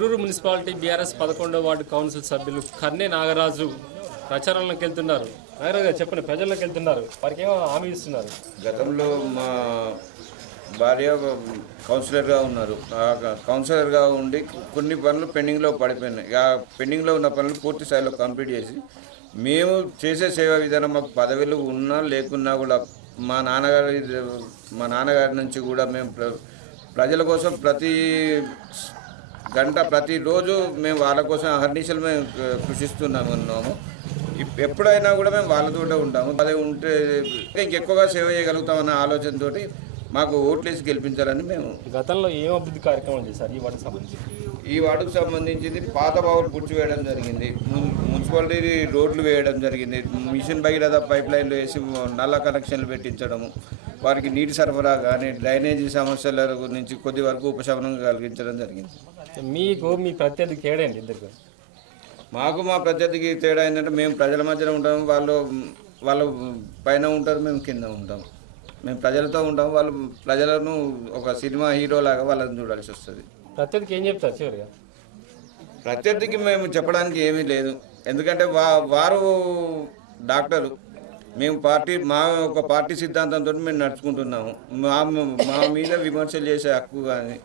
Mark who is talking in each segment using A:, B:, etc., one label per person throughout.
A: Thorrur municipality BRS పదకొండో ward council సభ్యులు కన్నే నాగరాజు ప్రచారంలోకి వెళ్తున్నారు. నాగరాజు గారు చెప్పండి ప్రజల్లోకి వెళ్తున్నారు. వారికి ఏమో హామీ ఇస్తున్నారు?
B: గతంలో మా భార్య కౌన్సిలర్గా ఉన్నారు. కౌన్సిలర్గా ఉండి కొన్ని పనులు పెండింగ్లో పడిపోయినాయి. ఆ పెండింగ్లో ఉన్న పనులు పూర్తి స్థాయిలో కంప్లీట్ చేసి మేము చేసే సేవా విధానం మాకు పదవులు ఉన్నా లేకున్నా కూడా మా నాన్నగారి మా నాన్నగారి నుంచి కూడా మేము ప్ర- ప్రజల కోసం ప్రతి గంట ప్రతిరోజు మేము వాళ్ళ కోసం అహర్నిశలు మేము కృషిస్తున్నాము ఉన్నాము. ఇప్- ఎప్పుడైనా కూడా మేము వాళ్ళతోటే ఉంటాము. అదే ఉంటే ఇంకెక్కువగా సేవ చేయగలుగుతామన్న ఆలోచనతోటి మాకు ఓట్లేసి గెలిపించాలని మేము
A: గతంలో ఏం అభివృద్ధి కార్యక్రమం చేశారు? ఈ వార్డుకు సంబంధించి?
B: ఈ వార్డుకు సంబంధించింది పాత బావులు పుచ్చివేయడం జరిగింది. మున్- మున్సిపాలిటీ రోడ్లు వేయడం జరిగింది. మిషన్ భగీరథ పైప్ లైన్లు వేసి నల్ల కనెక్షన్లు పెట్టించడము వారికి నీటి సరఫరా కానీ డ్రైనేజీ సమస్యల గురించి కొద్ది వరకు ఉపశమనం కలిగించడం జరిగింది.
A: మీకు మీ ప్రత్యర్థికి ఏడండి ఇద్దరు
B: మాకు మా ప్రత్యర్థికి తేడా ఏంటంటే మేము ప్రజల మధ్యలో ఉంటాము వాళ్ళు వాళ్ళు పైన ఉంటారు మేము కింద ఉంటాం. మేము ప్రజలతో ఉంటాం వాళ్ళు ప్రజలను ఒక సినిమా హీరో లాగా వాళ్ళని చూడాల్సి వస్తుంది.
A: ప్రత్యర్థికి ఏం చెప్తారు చివరిగా?
B: ప్రత్యర్థికి మేము చెప్పడానికి ఏమీ లేదు. ఎందుకంటే వా వారు డాక్టరు మేము పార్టీ మా ఒక పార్టీ సిద్ధాంతంతో మేము నడుచుకుంటున్నాము. మా మా మీద విమర్శలు చేసే హక్కు కానీ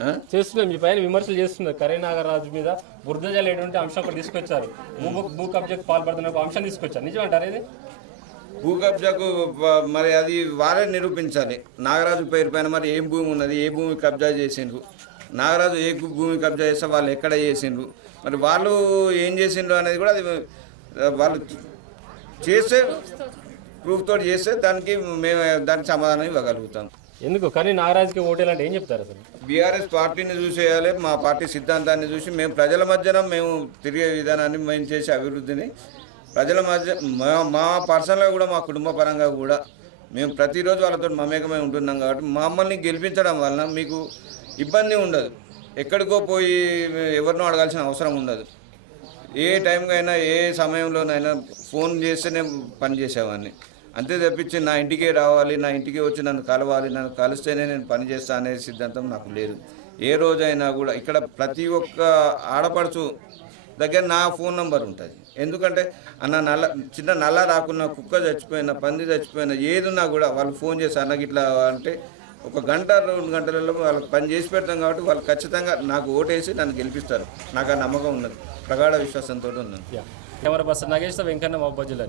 B: ఆ?
A: చేస్తున్నారు మీ పైన విమర్శలు చేస్తున్నారు. కరే నాగరాజు మీద బురద జల్లేటువంటి అంశం ఒకటి తీసుకొచ్చారు. భూ భూ కబ్జాకు పాల్పడుతున్న ఒక అంశం తీసుకొచ్చారు. నిజమంటారు ఇది?
B: భూ కబ్జాకు మరి అది వారే నిరూపించాలి. నాగరాజు పేరు పైన మరి ఏం భూమి ఉన్నది ఏ భూమి కబ్జా చేసిండ్రు? నాగరాజు ఏ భూమి కబ్జా చేస్తే వాళ్ళు ఎక్కడ చేసిండ్రు? మరి వాళ్ళు ఏం చేసిండ్రు అనేది కూడా అది వాళ్ళు చేస్తే ప్రూఫ్ తోటి చేస్తే దానికి మేము దానికి సమాధానం ఇవ్వగలుగుతాం.
A: ఎందుకు? కానీ నాగరాజుకి ఓటేలంటే ఏం చెప్తారు అసలు?
B: బీఆర్ఎస్ పార్టీని చూసేయాలి మా పార్టీ సిద్ధాంతాన్ని చూసి మేము ప్రజల మధ్యన మేము తిరిగే విధానాన్ని మేము చేసే అభివృద్ధిని ప్రజల మధ్య మా మా పర్సనల్గా కూడా మా కుటుంబ పరంగా కూడా మేము ప్రతిరోజు వాళ్ళతో మమేకమై ఉంటున్నాం కాబట్టి మమ్మల్ని గెలిపించడం వలన మీకు ఇబ్బంది ఉండదు. ఎక్కడికో పోయి ఎవరినో అడగాల్సిన అవసరం ఉండదు. ఏ టైంకైనా ఏ సమయంలోనైనా ఫోన్ చేస్తేనే పని చేసేవాడిని. అంతే తప్పించి నా ఇంటికే రావాలి నా ఇంటికి వచ్చి నన్ను కలవాలి నన్ను కలిస్తేనే నేను పని చేస్తా అనే సిద్ధాంతం నాకు లేదు. ఏ రోజైనా కూడా ఇక్కడ ప్రతి ఒక్క ఆడపడుచు దగ్గర నా ఫోన్ నంబర్ ఉంటుంది. ఎందుకంటే అన్న నల్ల చిన్న నల్ల రాకున్నా కుక్క చచ్చిపోయిన పంది చచ్చిపోయిన ఏదున్నా కూడా వాళ్ళు ఫోన్ చేసి అన్నకి ఇట్లా అంటే ఒక గంట రెండు గంటలలో వాళ్ళకి పని చేసి పెడతాం కాబట్టి వాళ్ళు ఖచ్చితంగా నాకు ఓటేసి నన్ను గెలిపిస్తారు. నాకు ఆ నమ్మకం ఉన్నది. ప్రగాఢ విశ్వాసంతో ఉన్నాను
A: కెమెరా పర్సన్ నాగేష్ వెంకన్న మహబూబ్ జిల్లా